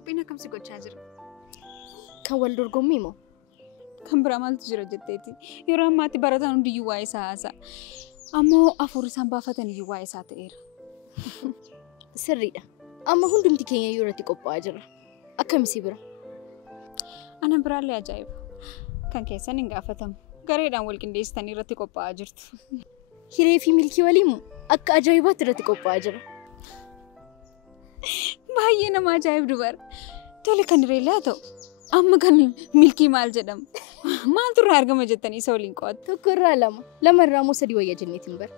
Qophina kam si gochaa jira? Kan wal dorgommii moo? Kan biraa maaltu jira jetteeti? Yeroo ammaatti barataan hundiyyuu waa'ee isaa haasa'a. Ammoo afur isaan baafatan iyyuu waa'ee isaa ta'eera. Sirriidha. Amma hundumti keenya iyyuu irratti qophaa'aa jira. Akkamisi bira? Ana biraallee ajaa'iba. Kan keessan hin gaafatamu. Gareedhaan wal qindeessitanii irratti qophaa'aa jirtu. Hiree fi milkii waliin akka ajaa'ibaatti irratti qophaa'aa jira. Baay'ee nama ajaa'ibu dubara. Tole kan hireellaa ta'u. Amma kan milkii maal jedhamu? Maaltu irraa argama jettanii isa waliin qo'atu? Tokko irraa lama. Lama irraa moo sadii wayya jenneetiin bara.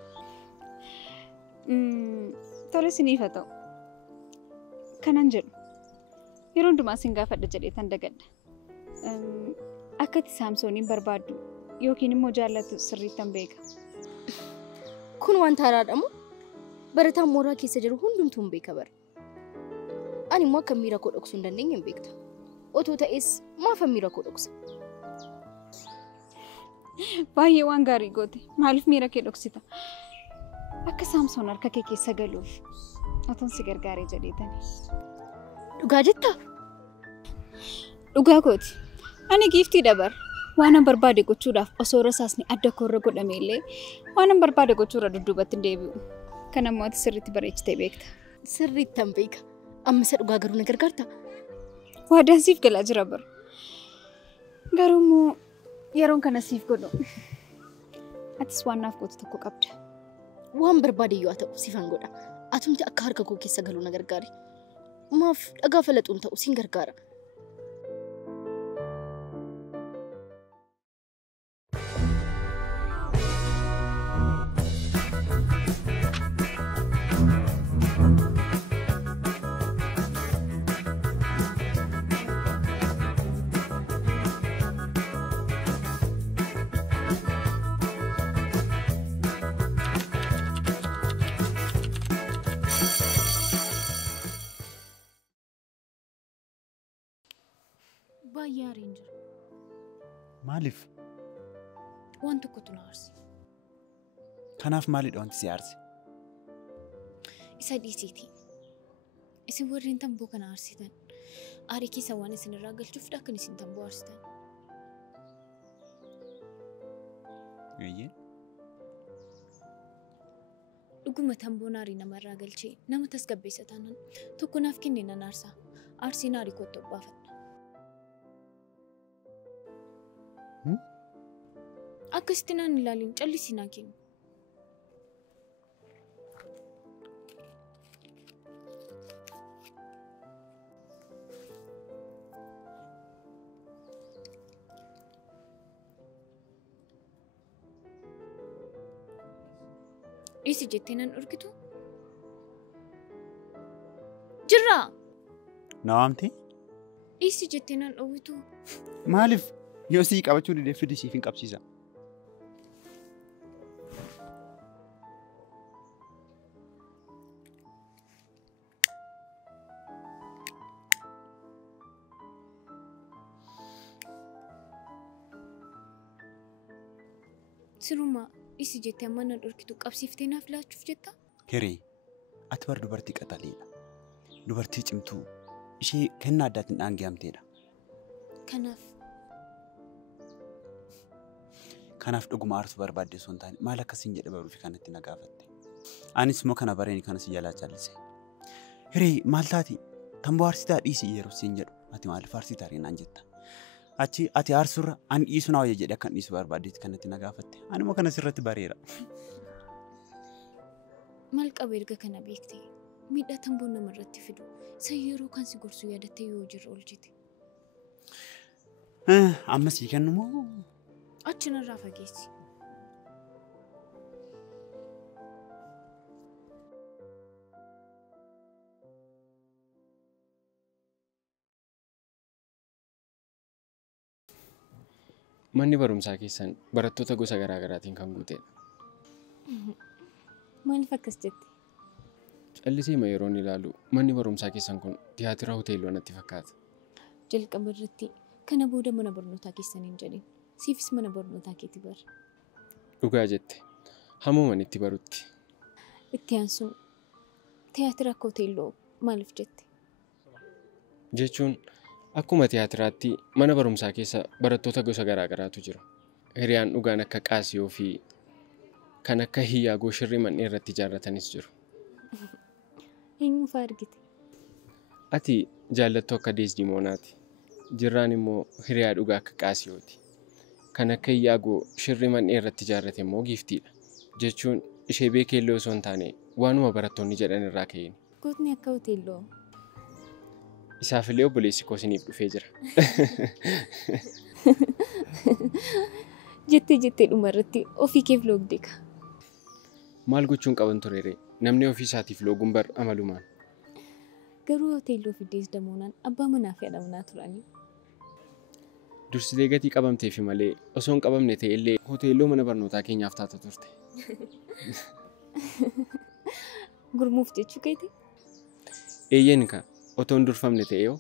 Tole siniif haa ta'u. Kanan jedhu. Yeroo hundumaa sin gaafadha jedhee tan dagadda. Akkati Saamsooniin barbaaddu yookiin immoo jaallatu sirriittan beeka. Kun wanta haaraadha moo? Barataan mooraa keessa jiru hundumtuu hin beeka bara. Ani immoo akka miira koo dhoksuu hin dandeenye hin beekta. Otoo ta'es maaf miira koo dhoksa? Baay'ee waan gaarii goote. Maaliif miira kee dhoksita? Akka Saamsoon harka kee keessa galuuf otoon si gargaaree jedheetani. Dhugaa jettaa? Dhugaa kooti. Ani giiftii dabar. Waan barbaade gochuudhaaf osoo rasaasni adda koorra godhame illee waan barbaade gochuurra dudduubatti hin deebi'u. Kan ammoo ati sirriitti bareechitee beekta. Sirriittan beeka. Amma isa dhugaa garuu na gargaarta? Waadaan siif galaa jira bara. Garuu immoo yeroon kana siif godhu. Atis waan naaf gootu tokko qabda. Waan barbaade yoo ta'u siifan godha. Atumti akka harka koo keessa galuu na gargaari. Maaf dhagaa falaxuun ta'u siin gargaara. Baay'ee aariin jira. Maaliif? Waan tokkotu na aarse. Kanaaf maalidha wanti si aarse? Isa dhiisiiti. Isin warreen tamboo kana aarsitan. Aarii keessa waan isin irraa galchuufidha kan isin tamboo aarsitan. Eeyyee. Dhuguma tamboon aarii namarraa galchee nama tasgabbeessa taanaan tokko naaf kennee nan aarsaa. Aarsiin aarii kootti obbaafadha. Akkasitti naan ilaalin callisii naa kennu. Dhiisi jettee nan dhorkitu? Jirraa! Na waamtee? Dhiisi jettee nan dhowwitu? Maaliif? Yoo sii qabachuu didee fidi siif hin qabsiisa. Siruma dhiisi jettee amma na dhorkitu qabsiiftee naaf laachuuf jetta? Hiree, ati bar dubartii qaxaleedha. Dubartii cimtuu ishee kennaa addaatiin dhaange'amteedha. Kanaaf dhuguma aarsuu barbaadde osoo hin taane maal akkasiin jedhe baruufi kanatti na gaafatte. Anis immoo kana bareeni kana si jalaa callise. Hiree maal taati? Tamboo aarsitaa dhiisi yeroo siin jedhu ati maaliif aarsitaa reenaan jetta? Achi ati aarsuurra an dhiisu naa wayya jedhe akkan dhiisu barbaaddeetti kanatti na gaafatte. Ani immoo kana sirratti bareera. Maal qaba erga kana beekte? Miidhaa tamboon namarratti fidu. Isa yeroo kan si gorsuu yaadattee yoo jirra oolchite. Amma sii kennu moo? Achinarraa fageessi. Manni barumsaa keessan barattoota gosa garaa garaatiin kan guuteedha. Maaliif akkas jette? Callisee ma yeroon ilaalu manni barumsaa keessan kun tiyaatira hoteeloo natti fakkaata. Jalqaba irratti kana booda mana barnootaa keessan hin jedhin. Siifis mana barnootaa keetti bara. Dhugaa jette. Hamuuman itti barutti. Itti aansuun tiyaatira akka hoteeloo maaliif jette? Jechuun akkuma tiyaatiraatti mana barumsaa keessa barattoota gosa garaa garaatu jiru. Hiriyaan dhugaan akka Qaasiyoo fi kan akka Hiyyaagoo shirrii man'ee irratti ijaarratanis jiru. Eenyu fa'aa argite? Ati jaallattuu akka Deesdimoonaati. Jirraan immoo hiriyaa dhugaa akka Qaasiyooti. Kan akka Hiyyaagoo shirrii man'ee irratti ijaarrate immoo Giiftiidha. Jechuun ishee beekeelloo osoo hin taane waanuma barattoonni jedhan irraa ka'een. Gootni akka hoteelloo. Isaafillee obboleessi koo isiniif dhufee jira. Jettee dhumarratti ofii keef loogdeeka. Maal gochuun qaban turere? Namni ofii isaatiif looguun bar amalumaan. Garuu hoteelloo fi Deesdamoonaan abbaa manaa fi haadha manaa turanii. Dursilee gatii qabamteef malee osoo hin qabamne ta'e illee hoteelloo mana barnootaa keenyaaf taata turte. Gurmuuf jechuu keeti? Eeyyeen ka otoo hin durfamne ta'e yoo.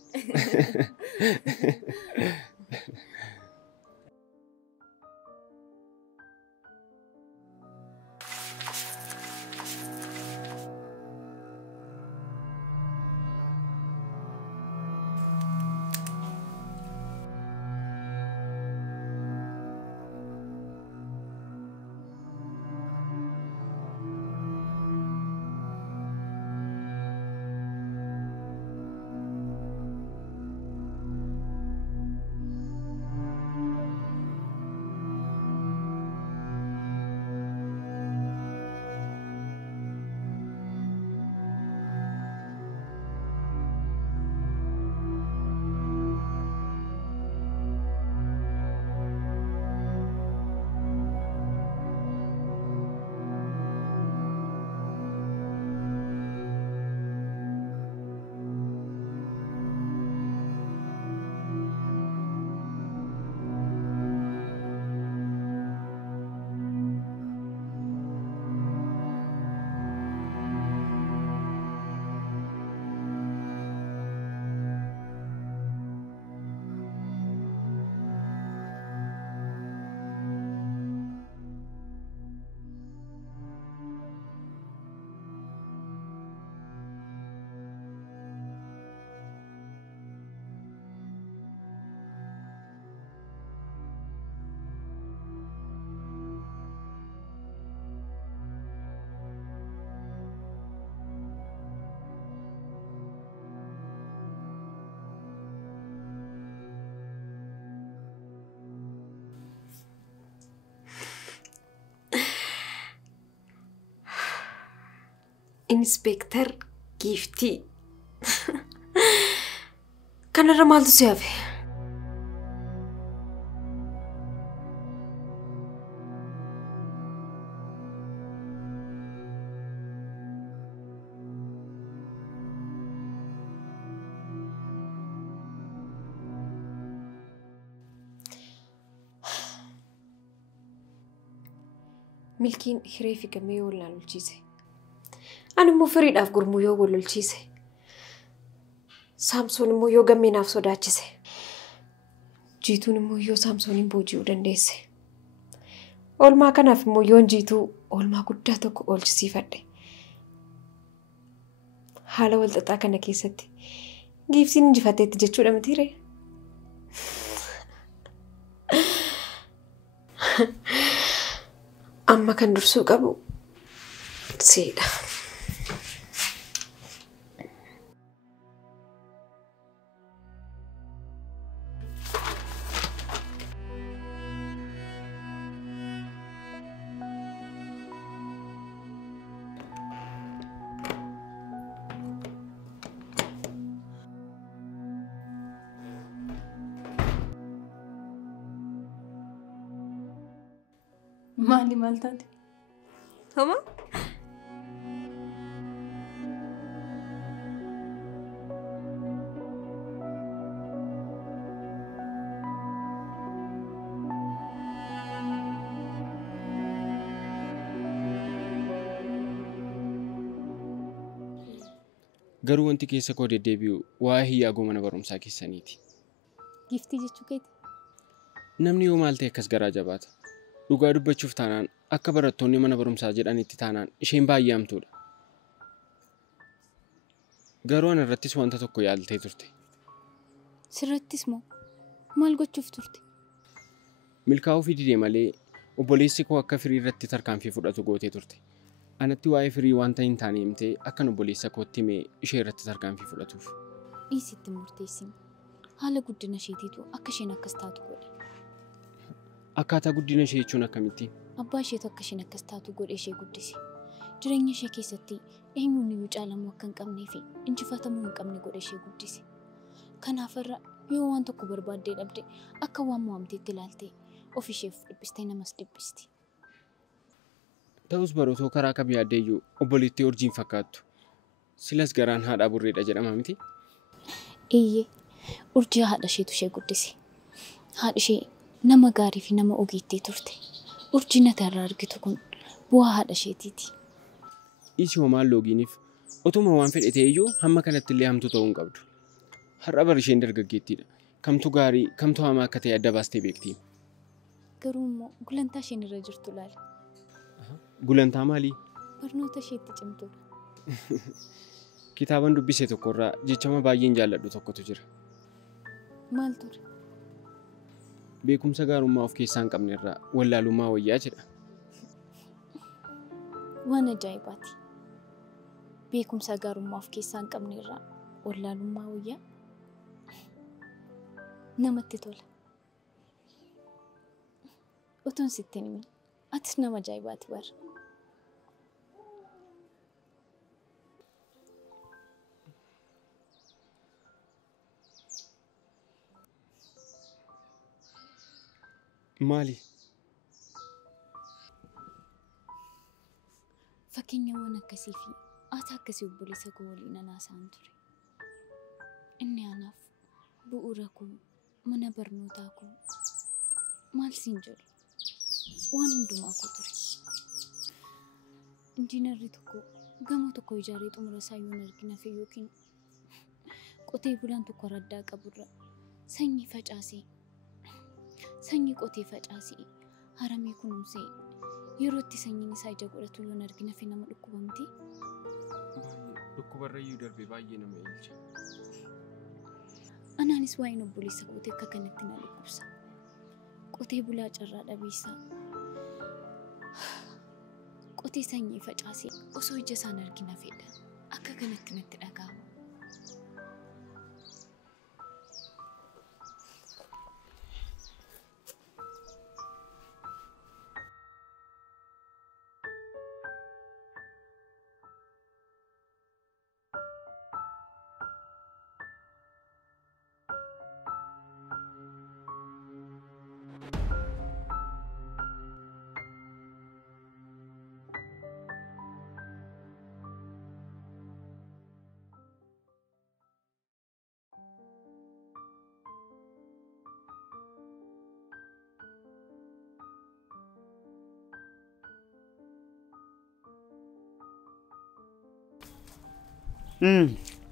Inspektar Giiftii. Kanarra maaltu si hafe? Milkiin hiree fi gammee yoo laalchiise. Ani immoo firiidhaaf gurmuu yoo wallolchiise. Saamsoon immoo yoo gammeenaaf sodaachise. Jiituun immoo yoo Saamsooniin booji'uu dandeesse. Oolmaa kanaaf immoo yoon jiituu oolmaa guddaa tokko oolchisiifadhe. Haala walxaxaa kana keessatti Giiftiin injifateetti jechuudha mitiire. Amma kan dursuu qabu siidha. Maali maal taate? Homa? Garuu wanti keessa koo deddeebi'u waa'ee Hiyyaagoo mana barumsaa keessaniiti. Giiftii jechuu keeti? Namni yoo maal ta'e akkas garaa jabaata. Dhugaa dubbachuuf taanaan akka barattoonni mana barumsaa jedhanitti taanaan isheen baay'ee hamtuudha. Garuu ana irrattis wanta tokko yaaltee turte. Sirrattis moo maal gochuuf turte? Milkaa'uu fi didee malee obboleessi koo akka firii irratti tarkaanfii fudhatu gootee turte. Anatti waa'ee firii wanta hin taane himtee akkan obboleessa kootti himee ishee irratti tarkaanfii fudhatuuf. Dhiisitti murteessine. Haala guddina isheetiitu akka isheen akkas taatu godhe. Akkaataa guddina ishee jechuun akkamitti? Abbaa isheetu akka isheen akkas taatu godhe ishee guddise. Jireenya ishee keessatti eenyuun iyyuu caalamuu akka hin qabnee fi injifatamuu hin qabne godhe ishee guddise. Kanaaf irra yoo waan tokko barbaaddee dhabde akka waan mo'amteetti ilaaltee ofisheef dhiphistee namas dhiphisti. Ta'us barootoo karaa kam yaaddeeyyuu obboleettii urjiin fakkaattu. Silas garaan haadhaa burreedha jedhama miti? Iyyee urjii haadha isheetu ishee guddise. Haadhi ishee nama gaarii fi nama ogeettii turte. Urjiin ati irraa argitu kun bu'aa haadha isheetiiti. Dhiisii homaan loogiiniif otuma waan fedhe ta'eyyuu hamma kanatti illee hamtuu ta'uu hin qabdu. Har'a bar isheen dargaggeettiidha. Kamtu gaarii, kamtu hamaa akka ta'e adda baastee beekti. Garuu immoo gulantaa isheen irra jirtu ilaali. Gulantaa maalii? Barnoota isheetti cimtuudha. Kitaaban dubbise tokkorraa jechama baay'een jaalladhu tokkotu jira. Maal ture? Beekumsa gaarummaa of keessaa hin qabnerraa wallaalummaa wayyaa jedha. Waan ajaa'ibaati. Beekumsa gaarummaa of keessaa hin qabnerraa wallaalummaa wayyaa namatti tola. Otoon sitti hin himin atis nama ajaa'ibaati bara. Maali? Fakkeenyawwan akkasii fi aataa akkasii obboleessa koo waliin anaasaan ture. Inni anaaf bu'uura koo, mana barnootaa koo, maal siin jedhu waan hundumaa koo ture. Injiinarri tokko gamoo tokko ijaaree xumura isaa yoo argina fi yookiin qotee bulaan tokko raddaa qaburra sanyii facaasee facaasee haramee kunuunsee yeroo itti sanyiin isaa ija godhatu yoo argina fi nama dhukkubamti. Dhukkubarrayyuu darbee baay'ee nama ilcha. Anaanis waa'een obboleessa kootee akka kanatti na dhukkubsa. Qotee bulaa carraa dhabeessaa. Qotee sanyii facaasee osoo ija isaan argina fedha akka kanatti natti dhaga'ama.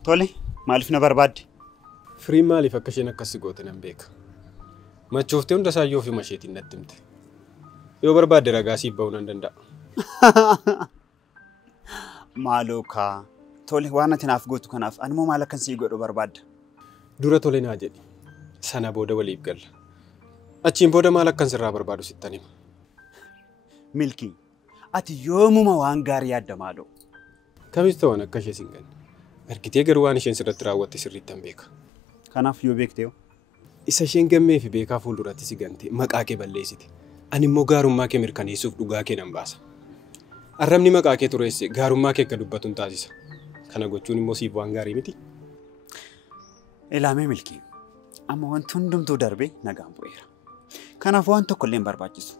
Tole, maaliif na barbaadde? Firiin maaliif akka isheen akkas goote nan beeka. Machooftee hunda isaa yoo fi masheetiin natti himte. Yoo barbaadde ragaa siif ba'uu nan danda'a. Maaloo kaa. Tole, waan ati naaf gootu kanaaf animmoo maal akkan sii godhu barbaadda? Dura tole naa jedhi. Sana booda waliif galla. Achiin booda maal akkan sirraa barbaadu sittan hima. Milkii, ati yoomuma waan gaarii yaadda maaloo? Kamis ta'an akka ishee siin ganne. Argitee garuu waan isheen sirratti raawwatte sirriitti hin beeka. Kanaaf yoo beekte yoo? Isa isheen gammee fi beekaa fuulduratti si gante maqaa kee balleessite. Ani immoo gaarummaa kee mirkaneessuuf dhugaa kee nan baasa. Arrabni maqaa kee xureesse gaarummaa kee akka dubbatu hin taasisa. Kana gochuun immoo siif waan gaarii miti. Ilaamee Milkii, amma wanti hundumtuu darbee nagaan bu'eera. Kanaaf waan tokko illee hin barbaachisu.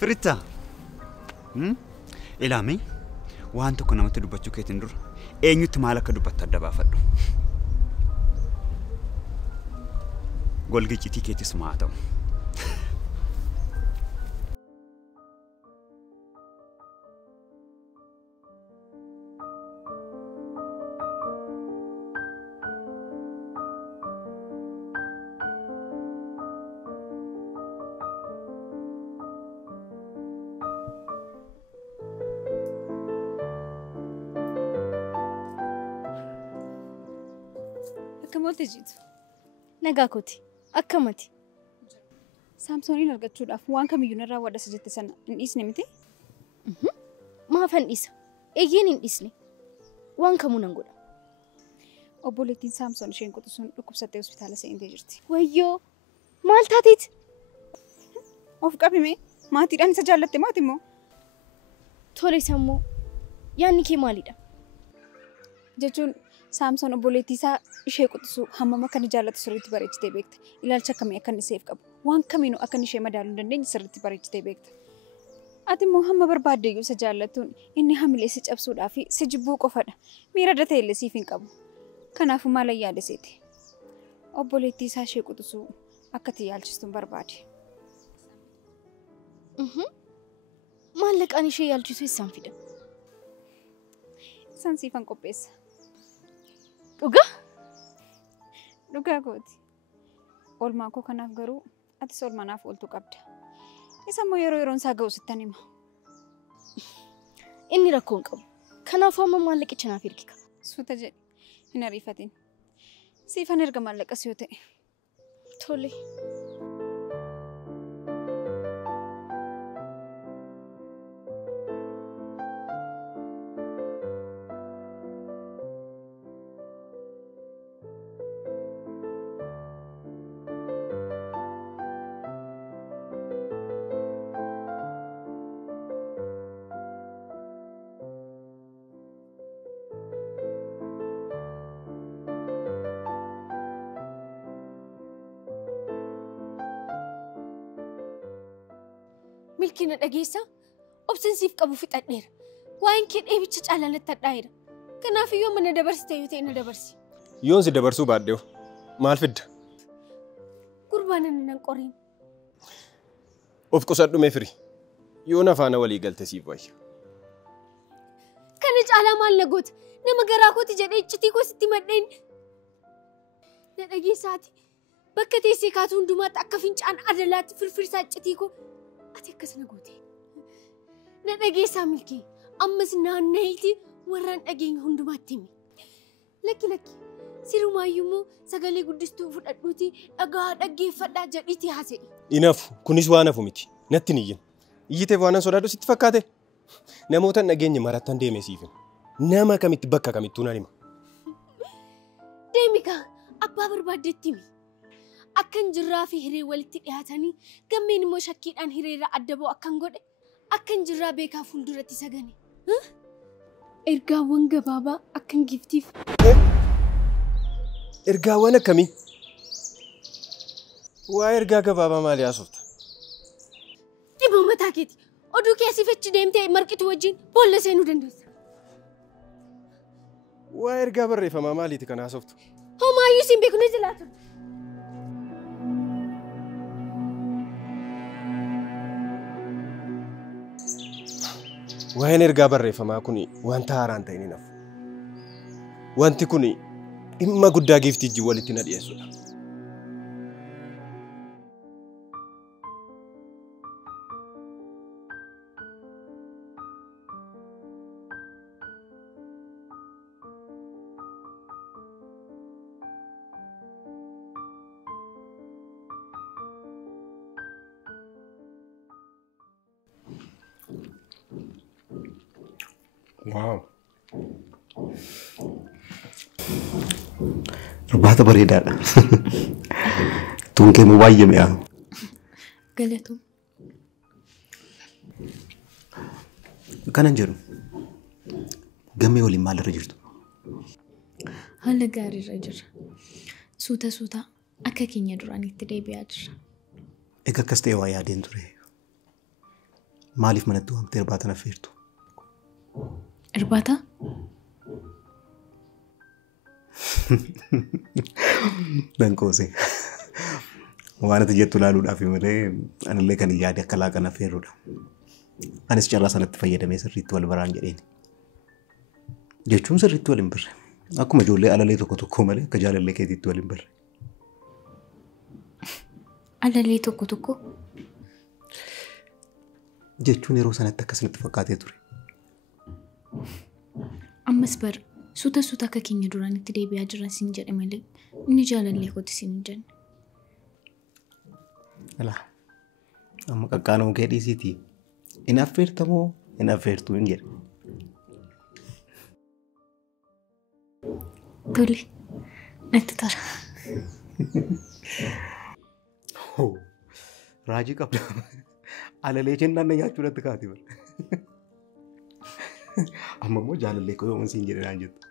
Firitta, ilaamee waan tokko namatti dubbachuu keetiin dura eenyutti maal akka dubbattu adda baafadhu. Golgicciitii keetis maa ta'u. Akkamooti jitu. Nagaa kooti. Akkamati. Saamsooniin argachuudhaaf waan kamiyyuu narraa wadhasa jette sana hin dhiisne miti? Maafan dhiisa. Eeyyeen hin dhiisne. Waan kamuu nan godha. Obboleettiin Saamsoon isheen quxisuun dhukkubsattee hospitaala seentee jirti. Wayyoo. Maal taateeti? Of qabime maatiidhaan isa jaallatte maati immoo? Tole sammuu. Yaanni kee maalidha? Jechuun Saamsoon obboleettii isaa ishee quxisuu hammam akka inni jaallatu sirriitti bareechitee beekta. Ilaalcha akkamii akka inni seef qabu. Waan kamiinuu akka inni ishee madaaluu hin dandeenye sirriitti bareechitee beekta. Ati immoo hamma barbaaddeeyyuu isa jaallatuun inni hamilee si cabsuudhaa fi si jibbuu qofadha. Miira data illee siif hin qabu. Kanaafuu maal yaada seeti? Obboleettii isaa ishee quxisuu akka itti yaalchistuun barbaade. Maallaqaan ishee yaalchisuu isaan fida. Isaan siifan qopheessa. Dhugaa? Dhugaa kooti. Oolmaa koo kanaaf garuu atis oolmanaaf ooltuu qabda. Isa immoo yeroon isaa ga'u sittan hima. Inni rakkoo hin qabu. Kanaafuu amma maallaqicha naaf ergika. Suuta jedhi. Hin ariifatin. Siifan erga maallaqas yoo ta'e. Tole. Milkiina dhageessa obsinsiif qabu fixadheera. Waan kee dheebicha caalaalatti hadhaa'eera. Kanaaf iyyoo mana dabarsite yoo ta'e na dabarsi. Yoon si dabarsuu baadhee maal fidda? Gurbaan inni nan qoriin. Of qusadhume firi. Yoon afaana walii galte siif wayya. Kana caalaa maal na goota? Nama garaa kooti jedhee iccitii koo sitti madheen. Na dhageessaati. Bakka teessee kaatu hundumaatti akka fincaan adalaatti firfirsaa iccitii koo. Ati akkas na goote. Na dhageessaa milkii. Ammas naanna'iiti warraan dhageenya hundumaatti himi. Lakki. Sirumaayyuu immoo sagalee guddistuu fudhadhuuti dhagaa dhaggeeffadhaa jedhiiti haase'i. Inafu kunis waan hafu miti. Natti niyyin. Iyyiteef waanan sodaadhu sitti fakkaate. Namoota dhageenye marattan deemee siifin. Nama kamitti bakka kamittuu nan hima. Deemikaa abbaa barbaaddeetti himi. Akkan jirraa fi hiree walitti dhiyaatanii gammeen immoo shakkiidhaan hireerraa adda ba'u akkan godhe akkan jirraa beekaa fuulduratti sagane. Ergaawwan gabaabaa akkan giftiif. Ergaawwan akkamii? Waa ergaa gabaabaa maalii haasofta? Dhibba mataa keeti. Oduu keessiif achi deemtee marqitu wajjin boolla seenuu dandeessa. Waa ergaa barreeffamaa maaliiti kan haasoftu? Homaayyuu siin beeku ni jiraatu. Waa'een ergaa barreeffamaa kun wanta haaraan ta'e ni nafu. Wanti kun dhimma guddaa giiftiijji walitti na dhiyeessudha. Wow. Irbaata bareedaadha. Tunkee baay'ee mi'aawu. Galatoom. Kanan jedhu gammee waliin maalirra jirtu? Haala gaariirra jirra. Suuta akka keenya duraanitti deebi'aa jirra. Egaa akkas ta'e waa yaadeen ture. Maaliif manatti waamtee irbaata na feertu? Irbaata? Dankoose. Waan ati jettu ilaaluudhaaf malee anillee kan yaade akka laaqa na feerudha. Anis carraa sanatti fayyadamee sirriitti wal baraan jedheen. Jechuun sirriitti wal hin barre. Akkuma ijoollee alalee tokko malee akka jaalallee keetiitti wal hin barre. Alalee tokko? Jechuun yeroo sanatti akkasumatti fakkaatee ture. Ammas bar Suuta akka keenya duraan itti deebi'aa jiran siin jedhe malee inni jaalallee kooti siin hin jenne. Alaa, amma qaqqaanuu kee dhiisiiti. Hin affeertamoo hin affeertuu hin jedhe. Tole, natti tola. Raajii qabda. Alalee jennaan na nyaachuu natti kaati bara. Amma immoo jaalallee koo yoomuu siin jedhe naan jettu.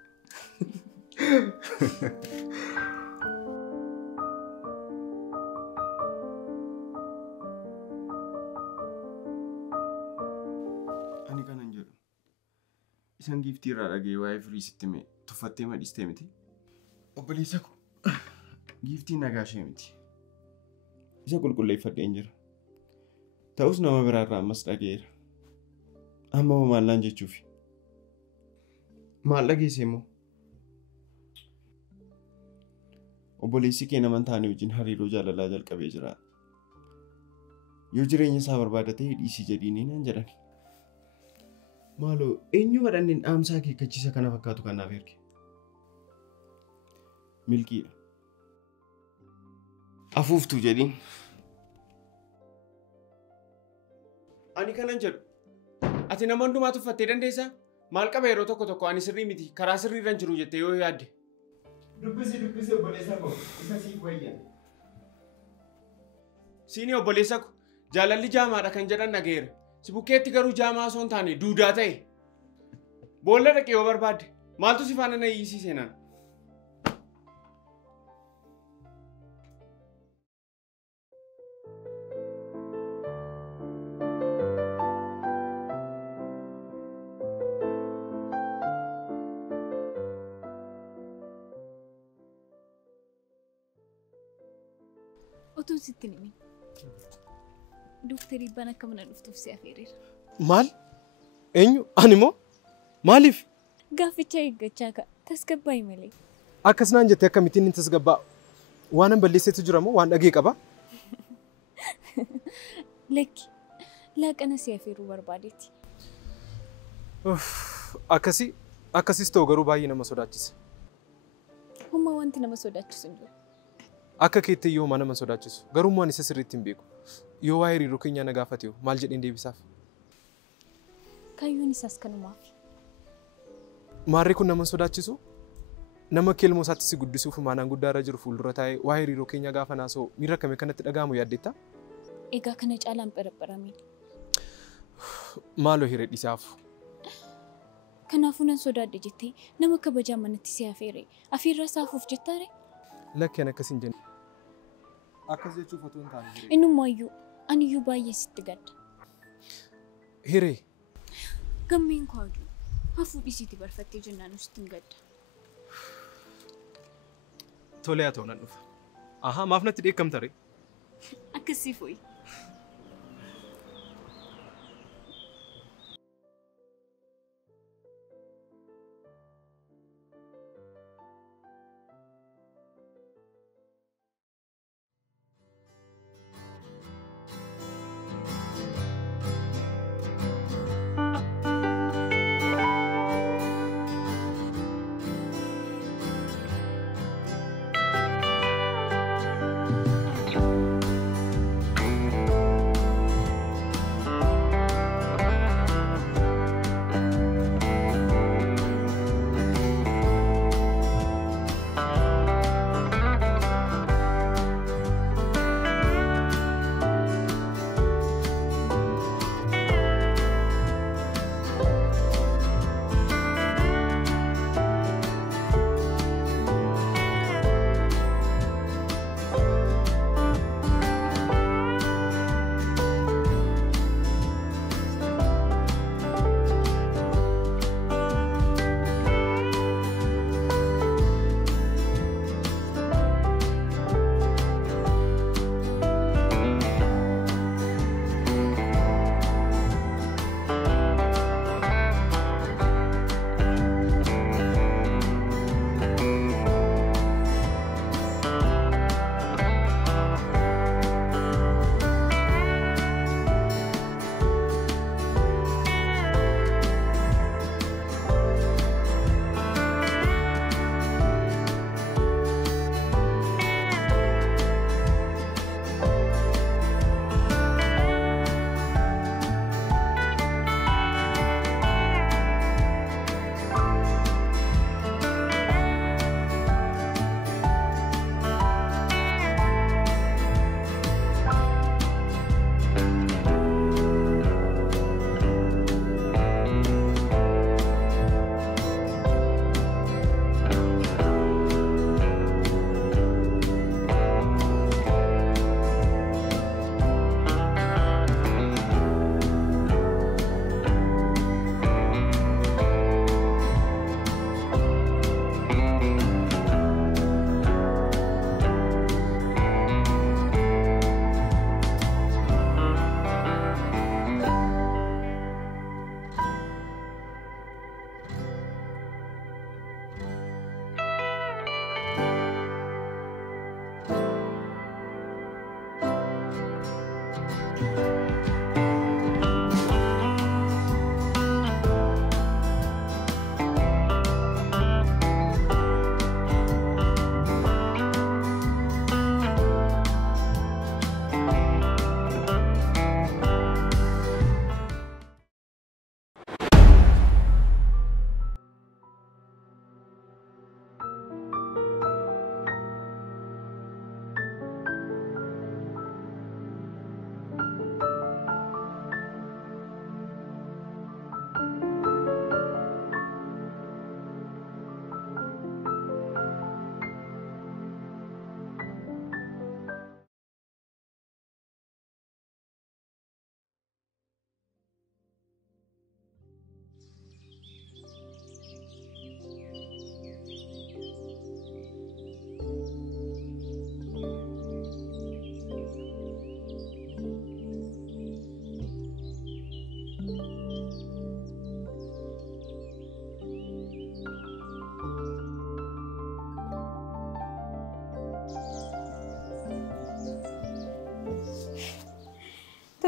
Ani kanan jedhu isaan giiftii irraa dhagee waa'ee firii sitti mee tuffattee madhiistee miti. Obboleessa koo giiftiin nagaa ishee miti. Isa qulqulleeffadheen jira. Ta'us nama biraarraa ammas dhageera. Amma maallaan jechuufi. Maal dhageesse immoo? Obboleessi kee nama taane wajjin hariiroo jaalalaa jalqabee jira. Yoo jireenya isaa barbaada ta'e dhiisii jedhiinii naan jedhani. Maaloo eenyu madhanneen dhaamsaa kee kachiisa kana fakkaatu kanaaf erge? Milkiidha. Afuuftuu jedhiin. Ani kanan jedhu. Ati nama hundumaa tuffattee dandeessaa? Maal qaba yeroo tokko ani sirrii miti karaa sirriirra hin jiru jettee yoo yaadde? Dubbisi obboleessa koo isa siif wayyan. Siini obboleessa koo jaalalli jaamaadha kan jedhan dhageera. Si bukkeetti garuu jaamaa osoo hin taane duudaa ta'e. Boolla dhaqee yoo barbaadde maaltu si faana na hiisiise naan? Otuu sitti nimi. Dooktarii bana akka mana dhuftuuf si affeereera. Maal? Eenyu? Ani moo? Maaliif? Gaafficha eeggachaa ka'a. Tasgabbaa'i malee. Akkas naan jettee akkamittiin hin tasgabbaa'u? Waan an balleesseetu jira moo waan dhagee qaba? Lakki. Laaqana si affeeruu barbaadeeti. Akkasis ta'u garuu baay'ee nama sodaachisa. Humma wanti nama sodaachisu hin jiru. Akka keetti yoo nama sodaachisu garuu waan isa sirriitti hin beeku. Yoo waa'ee hiriiroo keenyaa na gaafate maal jedheen deebisaaf? Kaayyoon isaas kanumaaf. Maarree kun nama sodaachisu? Nama keelmoo isaatti si guddisuuf maanaan guddaa irra jiru fuuldura taa'ee waa'ee hiriiroo keenyaa gaafa naasoo miira akkamii kanatti dhaga'amu yaaddetta? Egaa kana caalaan pherapheramee. Maaloo hiree dhiisaaf? Kanaafuu nan sodaadhe jettee nama kabajaa manatti si affeere. Affeerraa saafuuf jettaare? Lakkeen akkas hin jenne. Akkas jechuuf otoo hin taane hiree. Innumaayyuu aniyyuu baay'ee sitti gadda. Hiree. Gammeen kwaaduu hafuu dhisiitti barfattee jennaan sitti hin gadda. Tolee haa ta'u nan dhufa. Ahaa maaf natti dheekkamta ree? Akkasii fo'i.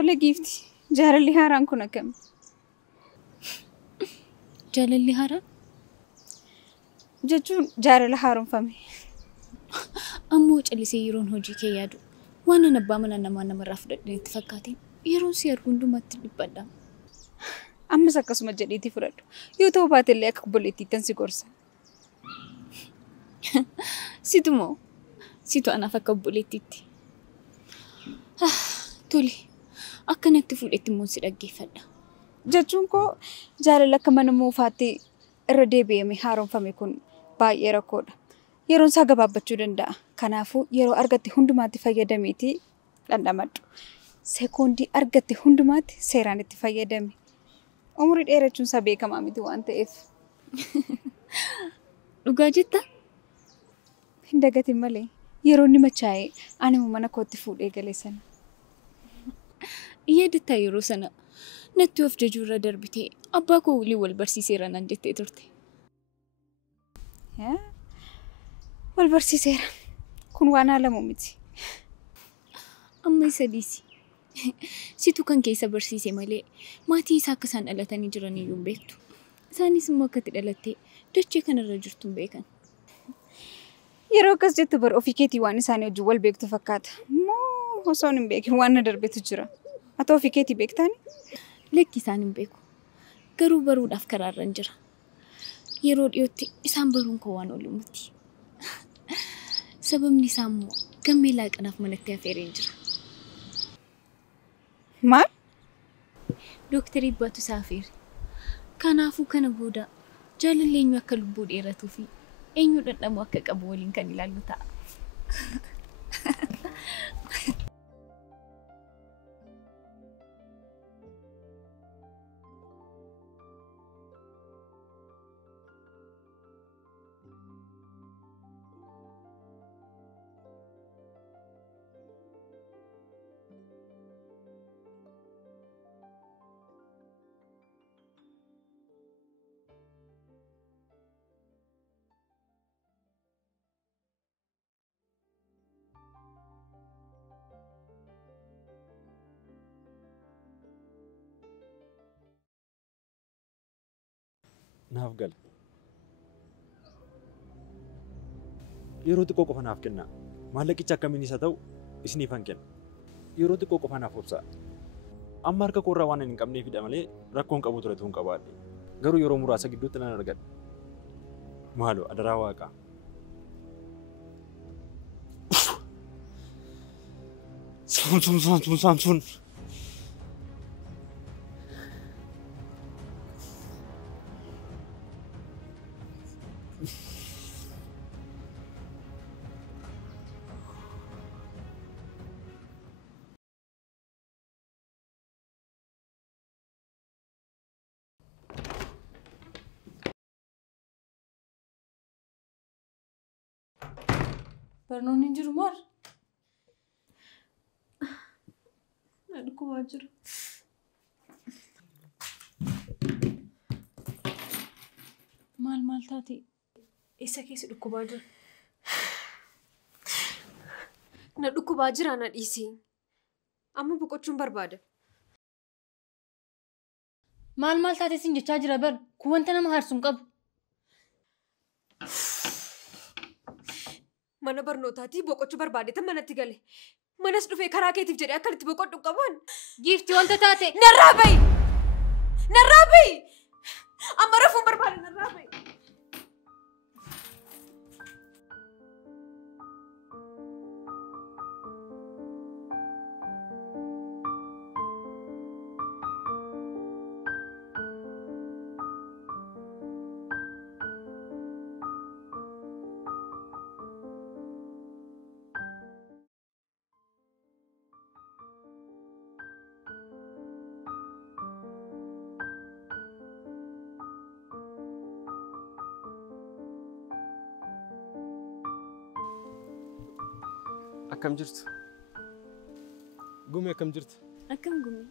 Tole giifti. Jaalalli haaraan kun akkami? Jaalalli haaraan? Jechuun jaalala haaromfame. Ammoo callisee yeroon hojii kee yaadu waan an abbaa mana namarraa fudhadheen itti fakkaateen yeroon si argu hundumatti dhiphadha. Ammas akkasuma jedhiitii fudhadhu. Yoo ta'u baatellee akka obboleettiittan si gorsa. Situ moo? Situ anaaf akka obboleettiitti. Tole. Akkanatti fuudhetti immoo si dhaggeeffadha. Jechuun koo jaalala akka mana moofaatti irra deebi'ame haaromfame kun baay'ee rakkoodha. Yeroon isaa gabaabbachuu danda'a. Kanaafuu yeroo argatte hundumaatti fayyadameetii dhandhamadhu. Sekoondii argatte hundumaatti seeraan itti fayyadame. Umurii dheerachuun isaa beekamaa miti waan ta'eef. Dhugaa jettaa? Hin dagatin malee yeroo inni machaa'ee ani mana kootti fuudhee galee sana. Yaadataa yeroo sana natti of jajuurra darbitee abbaa koo waliin wal barsiiseera nan jettee turte. Wal barsiiseera. Kun waan haalamu miti. Amma isa dhiisi. Situ kan keessa barsiise malee maatii isaa akka isaan dhalatanii jiran iyyuu hin beektu. Isaanis immoo akka itti dhalattee dachee kanarra jirtu hin beekan. Yeroo akkas jettu bar ofii keetii waan isaanii wajjin wal beektu fakkaata. Moo osoo hin beekin waan na darbetu jira. Ati ofii keetii beektaani? Lakki isaan hin beeku. Garuu baruudhaaf karaarra hin jira. Yeroo dhiyootti isaan baruun koo waan oolu miti. Sababni isaa immoo gammee laaqanaaf manatti hafeereen jira. Maal? Dooktarii Ibbaatu isaa hafeere. Kanaafuu kana booda jaalalli eenyu akka lubbuu dheeratuu fi eenyu dhandhamu akka qabu waliin kan ilaallu ta'a. Naaf gala. Yeroo xiqqoo qofa naaf kenna. Maallaqicha akkamiin isa ta'u isiniifan kenna. Yeroo xiqqoo qofa naaf obsaa. Amma harka koorraa waan hin qabneefidha malee rakkoon qabu ture tuun qabaadhe. Garuu yeroo muraasa gidduutti nan argadha. Maaloo adaraa waaqaa. Saamsuun. Barnoonni hin jiru maal? Dhukubaa jiru. Maal taate? Eessa keessa dhukkubaa jira? Na dhukkubaa jira na dhiisi. Amma boqochuun barbaada. Maal taate sin jechaa jira bar? Kun wanta nama haarsu hin qabu. Mana barnootaatii boqochuu barbaadeetan manatti gale. Manas dhufee karaa keetiif jedhee akkanitti boqodhu qaban. Giiftii wanta taate. Narraa ba'i! Narraa ba'i! Amma rafuun barbaada narraa ba'i! Akkam jirtu? Gumi akkam jirtu? Akkam gumi?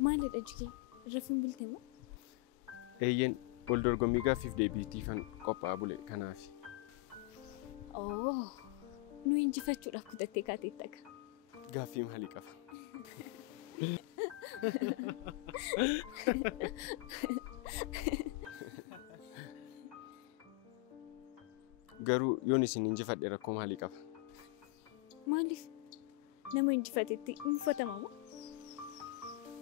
Maalidha jikee? Rafuun bultee moo? Eeyyeen wal dorgommii gaaffiif deebiitiifan qophaa'aa bule kanaafi. Nu injifachuudhaaf kutattee kaateetti akka. Gaaffii maalii qaba? Garuu yoon isin injifadhe rakkoo maalii qaba? Maaliif nama injifatetti injifatama moo?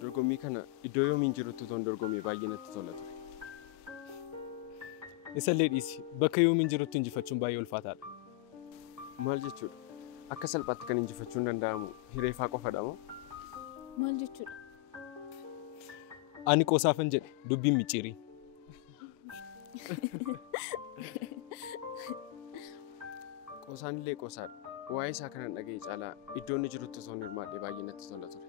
Dorgommii kana iddoo yoomiin jirutti toon dorgommii baay'ee natti tola ture. Isallee dhiisi. Bakka yoomiin jirutti injifachuun baay'ee ulfaataadha. Maal jechuudha? Akka salphaatti kan injifachuun danda'amu hireefaa qofadha moo? Maal jechuudha? Ani qoosaafan jedhe dubbiin micciirii. Qoosaan illee qoosaadha. Waa'ee isaa kanan dhaga'e caalaa iddoo inni jirutti osoo hin hirmaadhe baay'ee natti tola ture.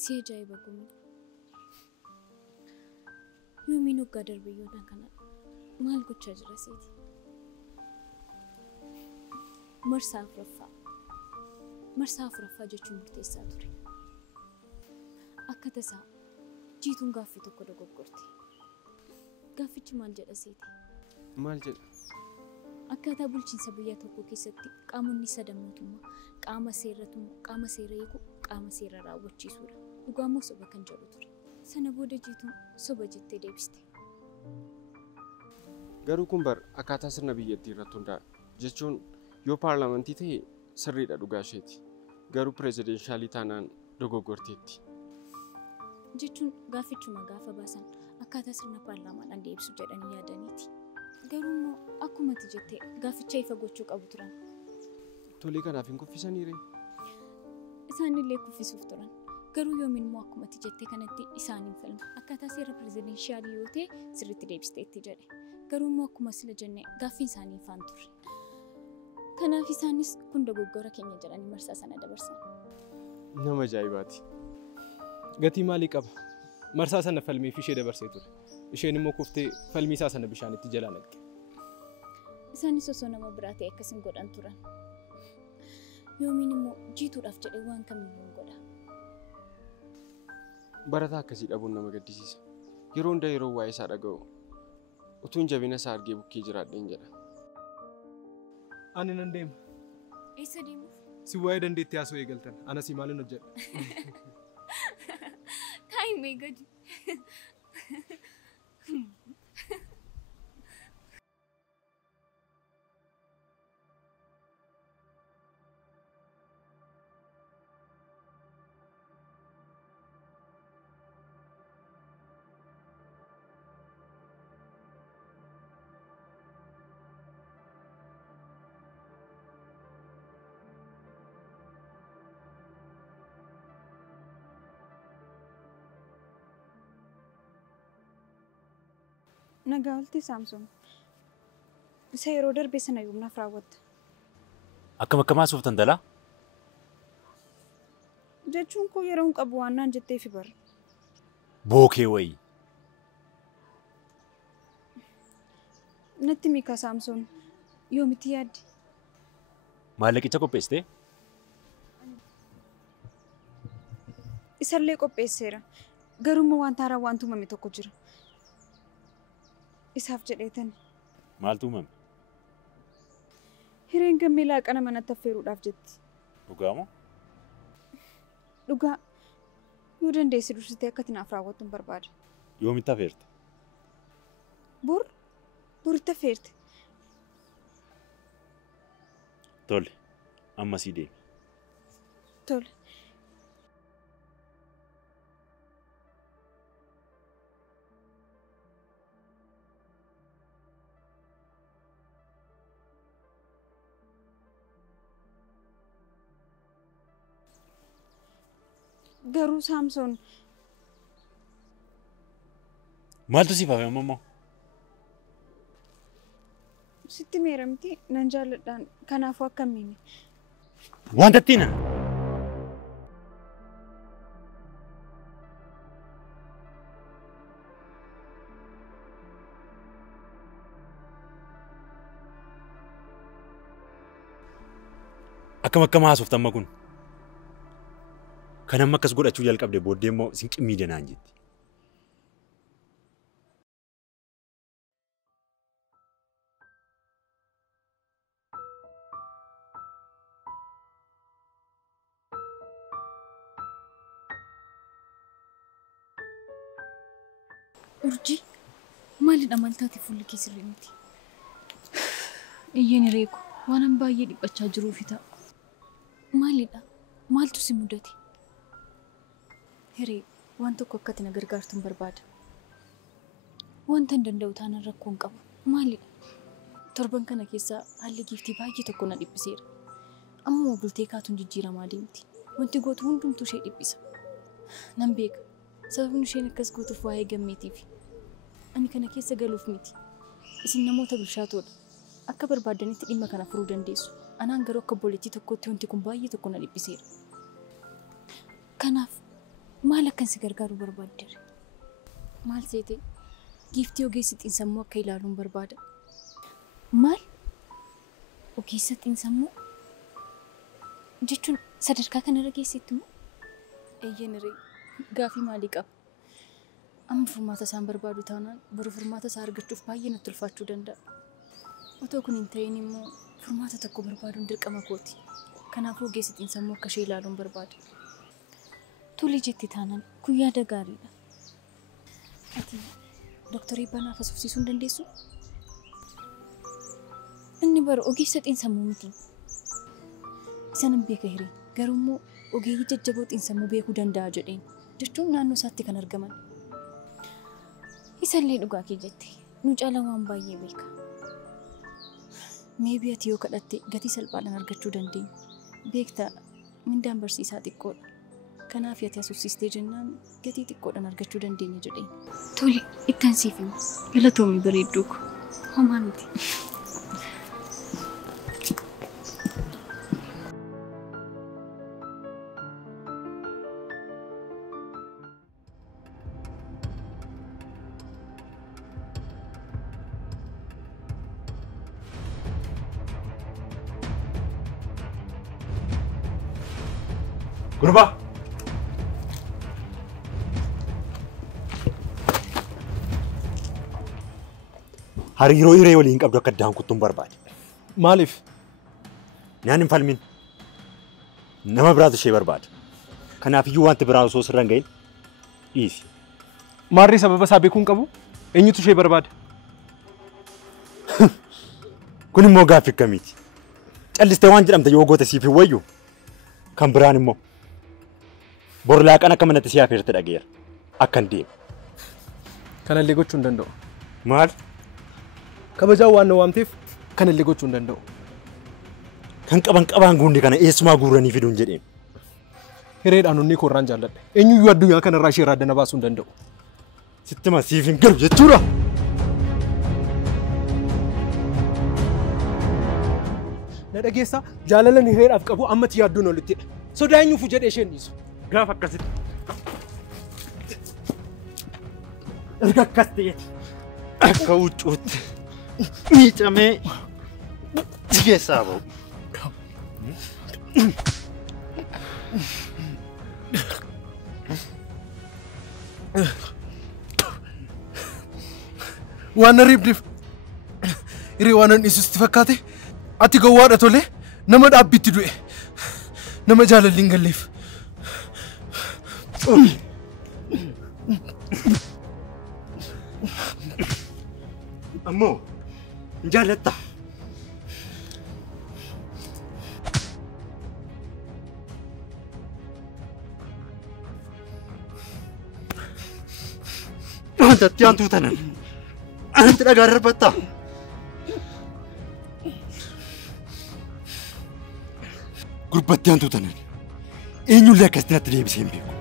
Si ajaa'iba gumii. Yoomiin waggaa darbiyyoodhaan kana maal gochaa jira seeti? Marsaa afuraffaa jechuun murteessaa ture. Akka tasaa jiituun gaaffii tokko dogoggorte. Gaaffichi maal jedha seeti? Maal jedha? Akkaataa bulchiinsa biyya tokko keessatti qaamonni sadan mootummaa qaama seera eegu qaama seera raawwachiisuudha. Dhugaa moo soba kan jedhu ture. Sana booda jiituun soba jettee deebiste. Garuu kun bar akkaataa sirna biyyattii irratti hundaa'a. Jechuun yoo paarlaamantii ta'e sirriidha dhugaa isheeti. Garuu pirezidenshaalii taanaan dogoggorteetti. Jechuun gaaffichuma gaafa baasan akkaataa sirna paarlaamaadhaan deebisu jedhanii yaadaniiti. Garuu immoo akkuma ati jettee gaafficha ifa gochuu qabu turan. Tolee kanaaf hin kuffisaniire? Isaanillee kuffisuuf turan. Garuu yoomiin immoo akkuma ati jettee kanatti isaaniin falma. Akkaataa seera pirezidenshaalii yoo ta'e sirriitti deebisteetti jedhe. Garuu immoo akkuma sila jenne gaaffiin isaanii ifaan turre. Kanaaf isaanis kun dogoggora keenya jedhanii marsaa sana dabarsan. Nama ajaa'ibaati. Gatii maalii qaba? Marsaa sana falmiif ishee dabarsee ture. Isheen immoo kuftee falmii isaa sana bishaanitti jalaa naqxe. Isaanis osoo nama biraa ta'e akkasiin godhan turan. Yoomiin immoo jiituudhaaf jedhee waan kamiyyuu godha. Barataa akkasii dhabuun nama gaddisiisa. Yeroo hunda yeroo waa'ee isaa dhaga'u utuun jabina isaa argee bukkee jiraadheen jedha. Ani nan deema. Eessa deemuuf? Si waa'ee dandeettii haasoo eegaltan. Anas maalin hojjedha? Taa'imee gadi. Nagaalti Saamsoon. Isa yeroo darbee sana yoomnaaf raawwatta. Akkam akkamaa suuftan dalaa? Jechuun koo yeroo hin qabu waan naan jetteefi bara. Bookee wayii. Natti miika Saamsoon. Yoomitti yaadde? Maallaqicha qopheessitee? Isallee qopheesseera. Garuu waan taaraan waan tumame tokko jira. Isaaf jedheetan. Maaltu uumame? Hireen gammee laaqana manatti affeeruudhaaf jetti. Dhugaa moo? Dhugaa. Yoo dandeessi dursitee akka tinaaf raawwattu hin barbaada. Yoomitti affeerte? Boritti affeerte. Tole. Ammasii deemi. Tole. Garuu Saamsoon. Maaltu siif hafe ammoo? sitti meeramti nan jaalladhaan kanaafuu akkamiin Wanta ittiin akkam haasofta amma kun kan amma akkas godhachuu jalqabde booddee immoo sin qimmii danaan jetti. Urjii maalidha maltaati fuulli kee sirrii miti. Iyyeen reeku waan baay'ee dhiphachaa jiruufi ta'a. Maalidha? Maaltu si mudate? Hiree waan tokko akkati na gargaartuun barbaada. Wanta hin danda'u taanaan rakkoo hin qabu. Maalidha? Torban kana keessaa haalli giiftii baay'ee tokko na dhiphiseera. Ammoo bultee kaatuun jijjiiramaa deemti. Wanti gootu hundumtuu ishee dhiphisa. Nan beeka. Sababni isheen akkas gootuuf waa'ee gammeetiif. Ani kana keessa galuuf miti. Isin namoota bilchaatoodha. Akka barbaadanitti dhimma kana furuu dandeessu. Anaan garuu akka obboleettii tokkotti wanti kun baay'ee tokko na dhiphiseera. Kanaaf maal akkan si gargaaruu barbaaddeere? Maal seete? Giiftii ogeessi xiinsammuu akka ilaaluun barbaada. Maal? Ogeessa xiinsammuu? Jechuun sadarkaa kanarra geesseetti moo? Eeyyeen ree gaafii maalii qaba? Amma furmaata isaan barbaadu taanaan boru furmaata isaa argachuuf baay'ee natti ulfaachuu danda'a. Otoo kun hin ta'in immoo furmaata tokko barbaaduun dirqama kooti. Kanaafuu ogeessi xiinsammuu akka ishee ilaaluun barbaada. Tole jetti taanaan kun yaada gaariidha. Ati Dooktarii Banaaf asofsiisuu hin dandeessu? Inni bara ogeessa xiinsammuu miti. Isa nan beeka hiree. Garuu immoo ogeeyyii jajjaboo xiinsammuu beekuu danda'a jedheen. Jechuun naannoo isaatti kan argaman. Isallee dhugaa kee jette. Nu caalaa waan baay'ee beeka. Meebii ati yoo kadhatte gatii salphaadhaan argachuu dandeenya. Beektaa mindaan barsiisaa xiqqoodha. Kanaaf ati asofsiistee jennaan gatii xiqqoodhaan argachuu dandeenya jedheen. Tole ittaan siif hima. Galatoomii bareedduu ko. Homaa miti. Gurba! Hariiroo hiree waliin qabdu akka addaan kuttuun barbaade. Maaliif? Naan hin falmin. Nama biraatu ishee barbaada. Kanaaf iyyuu wanti biraa osoo sirra hin gahin dhiisi. Maarrii sababa isaa beekuu hin qabu? Eenyutu ishee barbaada? Kun immoo gaaffii akkamiiti? Callistee waan jedhamte yoo goote siif hin wayyu. Kan biraan immoo borlaaqan akka manatti si afeerte dhageera. Akka hin deemu. Kanallee gochuu hin danda'u. Maal? Kabajaa waan na waamteef kanallee gochuu hin danda'u. Kan qabaan guundi kana eessumaa guuranii fiduun jedheen. Hireedhaan onni koorraan jaalladha. Eenyuyyuu addunyaa kanarraa ishee irraa adda na baasuu hin danda'u. Sitti masiif hin galu jechuudha. Na dhageessaa jaalalan hireedhaaf qabu ammatti yaadduun olittidha. Sodaa eenyuufu jedhee isheen dhiisu. Gaafa akkasitti. Erga akkas ta'eeti. Akka huccuutti miicamee si keessaa ba'u. Waan na riibdiif hiree waan an dhiisutti fakkaate ati gowwaadha tolee nama dhaabbitti du'e nama jaalalli hin galleef. Ammoo hin jaallatta. Wantatti aantuu tanan anatti dhagaa darbattaa. Gurbatti aantuu tanan eenyullee akkasitti natti deebisee hin beeku.